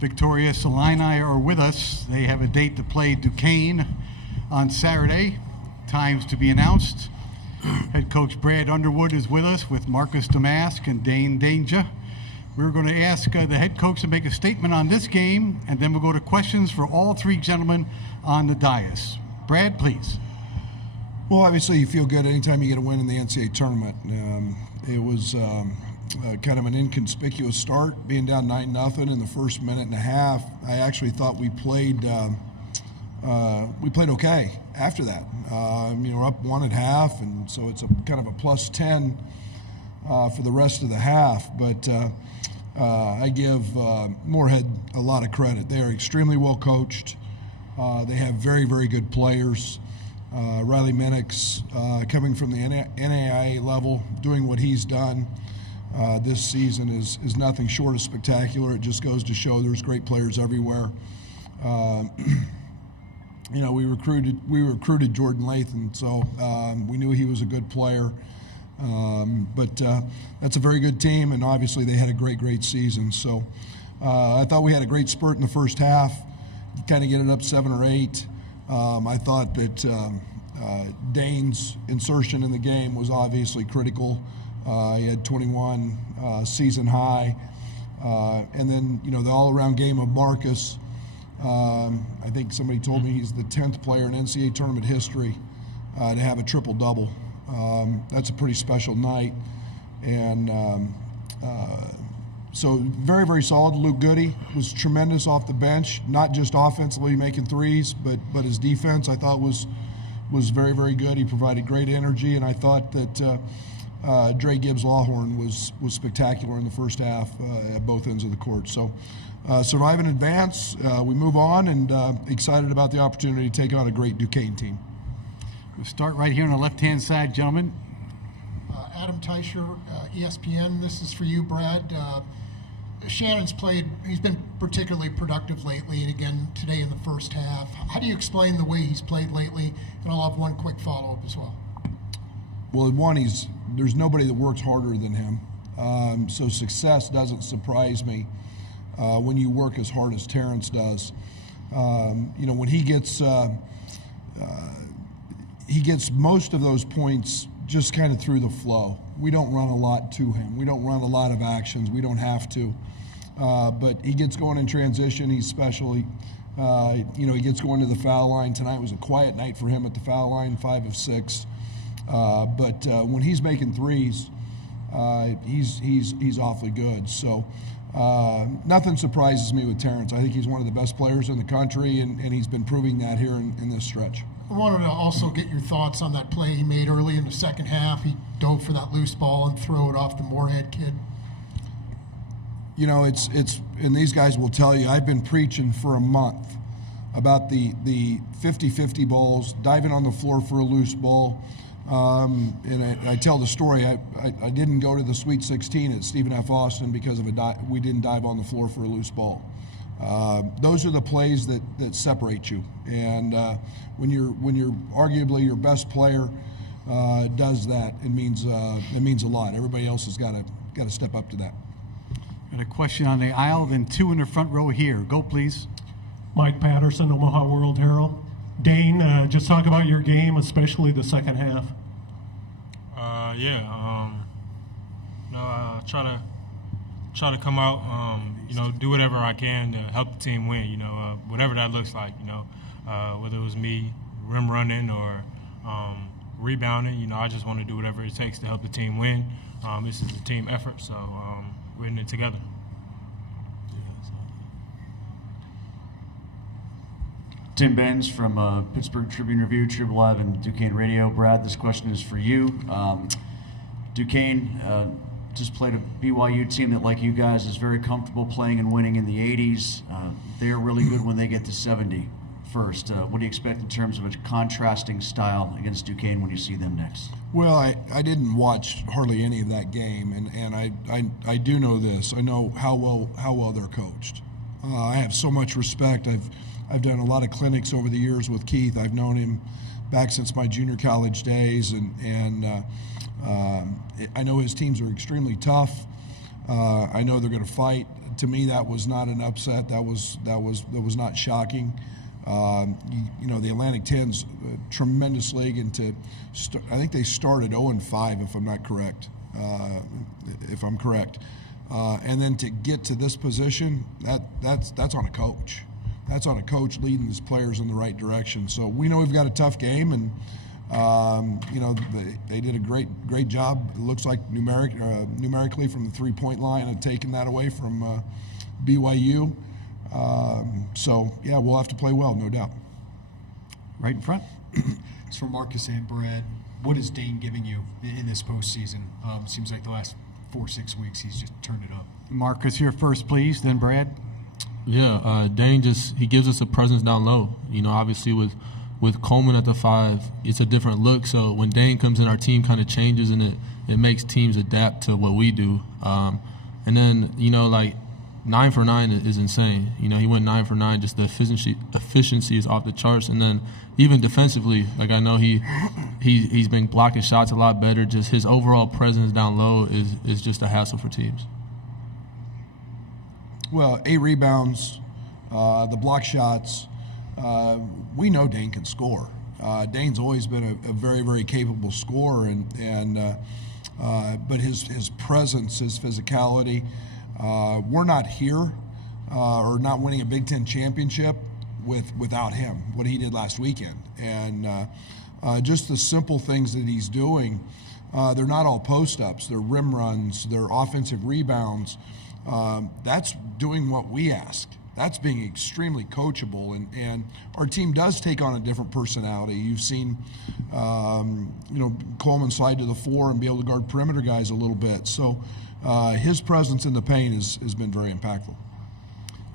victorious Illini are with us. They have a date to play Duquesne on Saturday. Times to be announced. Head coach Brad Underwood is with us with Marcus Domask and Dain Dainja. We're going to ask the head coach to make a statement on this game, and then we'll go to questions for all three gentlemen on the dais. Brad, please. Well, obviously you feel good anytime you get a win in the NCAA Tournament. It was kind of an inconspicuous start, being down 9-0 in the first minute and a half. I actually thought we played okay after that. We're up 1 at half, and so it's a kind of a plus 10 for the rest of the half. But I give Morehead a lot of credit. They are extremely well coached. They have very, very good players. Riley Minix, coming from the NAIA level, doing what he's done this season is nothing short of spectacular. It just goes to show there's great players everywhere. We recruited Jordan Lathan, so we knew he was a good player. But that's a very good team, and obviously they had a great season. So I thought we had a great spurt in the first half, kind of get it up 7 or 8. I thought that Dain's insertion in the game was obviously critical. He had 21 season high. And then, the all-around game of Marcus. I think somebody told me he's the 10th player in NCAA tournament history to have a triple-double. That's a pretty special night. And so very, very solid. Luke Goody was tremendous off the bench, not just offensively making threes, but his defense I thought was very, very good. He provided great energy, and I thought that Dre Gibbs-Lawhorn was spectacular in the first half at both ends of the court. So survive and advance. We move on, and excited about the opportunity to take on a great Duquesne team. We'll start right here on the left-hand side, gentlemen. Adam Teicher, ESPN. This is for you, Brad. Shannon's he's been particularly productive lately, and again today in the first half. How do you explain the way he's played lately? And I'll have one quick follow-up as well. Well, there's nobody that works harder than him. So success doesn't surprise me when you work as hard as Terrence does. When he gets most of those points just kind of through the flow. We don't run a lot to him. We don't run a lot of actions. We don't have to. But he gets going in transition. He's special. He gets going to the foul line. Tonight was a quiet night for him at the foul line, 5 of 6. But when he's making threes, he's awfully good. So nothing surprises me with Terrence. I think he's one of the best players in the country, and he's been proving that here in this stretch. I wanted to also get your thoughts on that play he made early in the second half. He dove for that loose ball and throw it off the Morehead kid. And these guys will tell you, I've been preaching for a month about the 50-50 balls, diving on the floor for a loose ball. And I tell the story, I didn't go to the Sweet 16 at Stephen F. Austin because of we didn't dive on the floor for a loose ball. Those are the plays that separate you, and when you're arguably your best player does that, it means a lot. Everybody else has got to step up to that. Got a question on the aisle, then 2 in the front row here. Go, please. Mike Patterson, Omaha World Herald. Dain, just talk about your game, especially the second half. Try to come out, do whatever I can to help the team win, whatever that looks like, whether it was me rim running or rebounding, I just want to do whatever it takes to help the team win. This is a team effort, so we're in it together. Tim Benz from Pittsburgh Tribune Review, Trib Live, and Duquesne Radio. Brad, this question is for you. Duquesne just played a BYU team that, like you guys, is very comfortable playing and winning in the 80s. They're really good when they get to 70 first. What do you expect in terms of a contrasting style against Duquesne when you see them next? Well, I didn't watch hardly any of that game, and I do know this. I know how well they're coached. I have so much respect. I've done a lot of clinics over the years with Keith. I've known him back since my junior college days, and I know his teams are extremely tough. I know they're going to fight To me, that was not an upset. That was not shocking. The Atlantic 10's a tremendous league, and I think they started 0-5, if I'm not correct. If I'm correct, and then to get to this position, that's on a coach. That's on a coach leading his players in the right direction. So we know we've got a tough game, and they did a great job. It looks like numerically from the 3-point line and taking that away from BYU. So yeah, we'll have to play well, no doubt. Right in front. It's for Marcus and Brad. What is Dain giving you in this postseason? Seems like the last 4-6 weeks he's just turned it up. Marcus, you're first, please. Then Brad. Yeah, Dain he gives us a presence down low. Obviously with Coleman at the 5, it's a different look. So when Dain comes in, our team kind of changes, and it makes teams adapt to what we do. And then 9 for 9 is insane. He went 9 for 9. Just the efficiency is off the charts. And then even defensively, I know he's been blocking shots a lot better. Just his overall presence down low is just a hassle for teams. Well, 8 rebounds, the block shots. We know Dain can score. Dain's always been a very, very capable scorer, but his presence, his physicality. We're not here or not winning a Big Ten championship without him, what he did last weekend. And just the simple things that he's doing, they're not all post-ups, they're rim runs, they're offensive rebounds. That's doing what we ask. That's being extremely coachable, and our team does take on a different personality. You've seen, Coleman slide to the 4 and be able to guard perimeter guys a little bit. So his presence in the paint has been very impactful.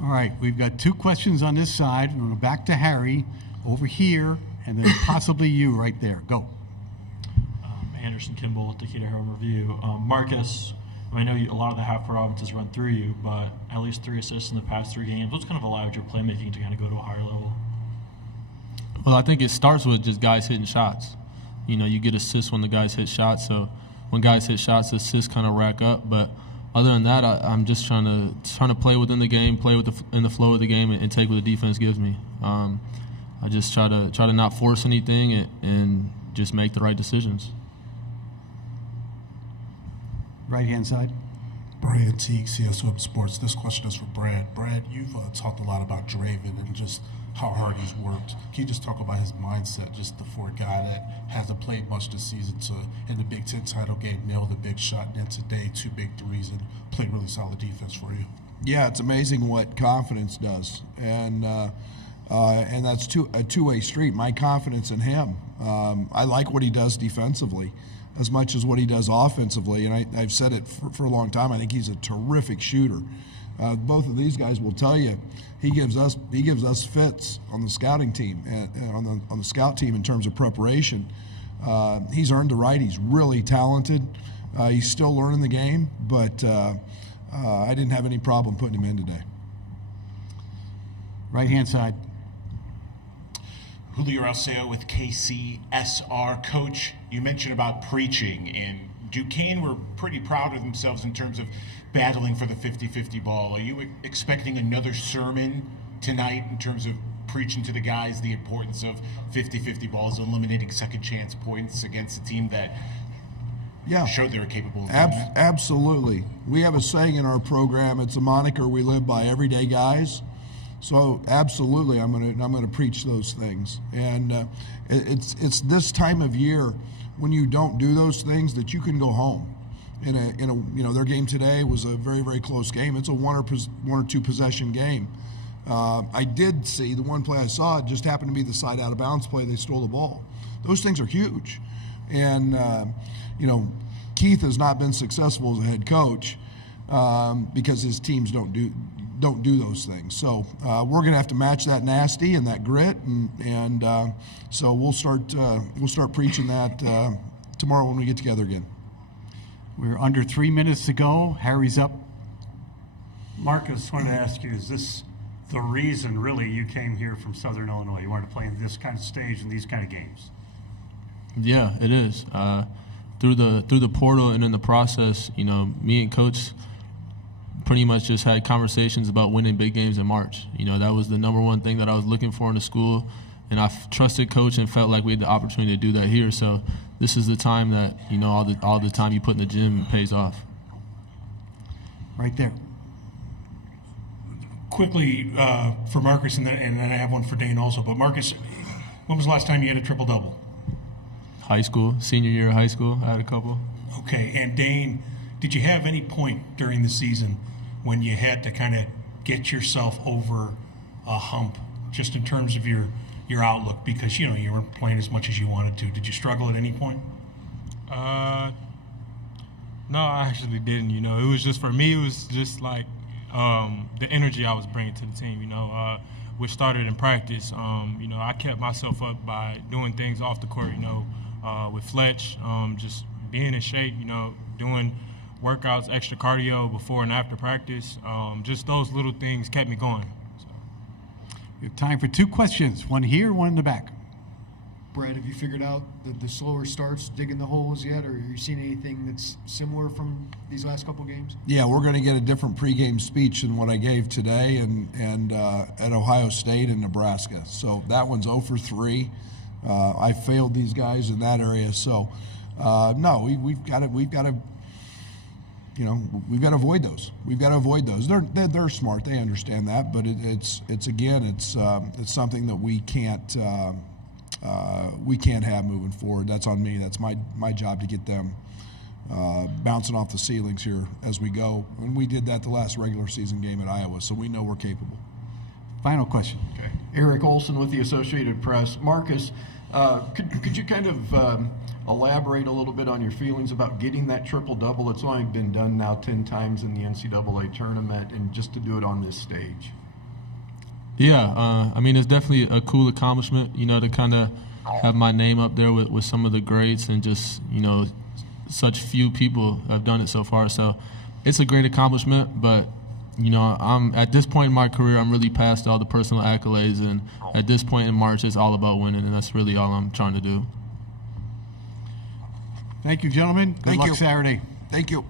All right, we've got 2 questions on this side. We're going to go back to Harry over here, and then possibly you right there. Go. Anderson Kimball with the Decatur Herald Review. Marcus, I know a lot of the half-court offenses run through you, but at least 3 assists in the past 3 games. What's kind of allowed your playmaking to kind of go to a higher level? Well, I think it starts with just guys hitting shots. You get assists when the guys hit shots. So when guys hit shots, assists kind of rack up. But other than that, I'm just trying to play within the game, play in the flow of the game, and take what the defense gives me. I just try to not force anything and just make the right decisions. Right-hand side. Brian Teague, CSWeb Sports. This question is for Brad. Brad, you've talked a lot about Dravens and just how hard he's worked. Can you just talk about his mindset, just for a guy that hasn't played much this season, to, in the Big Ten title game, nail the big shot, and then today 2 big threes and play really solid defense for you? Yeah, it's amazing what confidence does, and that's a two-way street. My confidence in him. I like what he does defensively as much as what he does offensively, and I've said it for a long time. I think he's a terrific shooter. Both of these guys will tell you he gives us fits on the scouting team and on the scout team in terms of preparation. He's earned the right. He's really talented. He's still learning the game, but I didn't have any problem putting him in today. Right-hand side. Julio Alceo with KCSR. Coach, you mentioned about preaching, and Duquesne were pretty proud of themselves in terms of battling for the 50-50 ball. Are you expecting another sermon tonight in terms of preaching to the guys the importance of 50-50 balls, eliminating second chance points against a team that showed they were capable of doing that? Absolutely. We have a saying in our program. It's a moniker we live by, everyday guys. So absolutely, I'm gonna preach those things, and it's this time of year when you don't do those things that you can go home. In a their game today was a very, very close game. It's a one or two possession game. I did see the one play I saw. It just happened to be the side out of bounds play. They stole the ball. Those things are huge, and Keith has not been successful as a head coach because his teams don't do those things. So we're going to have to match that nasty and that grit, and so we'll start preaching that tomorrow when we get together again. We're under 3 minutes to go. Harry's up. Marcus, I wanted to ask you, is this the reason really you came here from Southern Illinois? You wanted to play in this kind of stage and these kind of games? Yeah, it is. Through the portal and in the process, me and Coach pretty much just had conversations about winning big games in March. You know, that was the number one thing that I was looking for in the school, and I trusted Coach and felt like we had the opportunity to do that here. So this is the time that, you know, all the time you put in the gym pays off. Right there. Quickly for Marcus, and then I have one for Dain also. But Marcus, when was the last time you had a triple-double? High school, senior year of high school, I had a couple. Okay, and Dain, did you have any point during the season when you had to kind of get yourself over a hump, just in terms of your outlook, because you know you weren't playing as much as you wanted to? Did you struggle at any point? No, I actually didn't. You know, it was just, for me, it was just like the energy I was bringing to the team. You know, which started in practice. You know, I kept myself up by doing things off the court. You know, with Fletch, just being in shape. You know, doing workouts, extra cardio before and after practice. Just those little things kept me going. So. We have time for 2 questions. One here, one in the back. Brad, have you figured out the slower starts, digging the holes yet, or are you seeing anything that's similar from these last couple games? Yeah, we're going to get a different pregame speech than what I gave today and at Ohio State and Nebraska. So that one's 0 for 3. I failed these guys in that area. So no, we've got to you know, we've got to avoid those. We've got to avoid those. They're smart. They understand that, but it's something that we can't have moving forward. That's on me. That's my job to get them bouncing off the ceilings here as we go. And we did that the last regular season game at Iowa, so we know we're capable. Final question. Okay. Eric Olson with the Associated Press. Marcus, could you kind of elaborate a little bit on your feelings about getting that triple-double? It's only been done now 10 times in the NCAA tournament, and just to do it on this stage. Yeah, I mean, it's definitely a cool accomplishment, you know, to kind of have my name up there with some of the greats, and just, you know, such few people have done it so far. So it's a great accomplishment, but, you know, I'm at this point in my career, I'm really past all the personal accolades, and at this point in March, it's all about winning, and that's really all I'm trying to do. Thank you, gentlemen. Good luck you. Saturday. Thank you.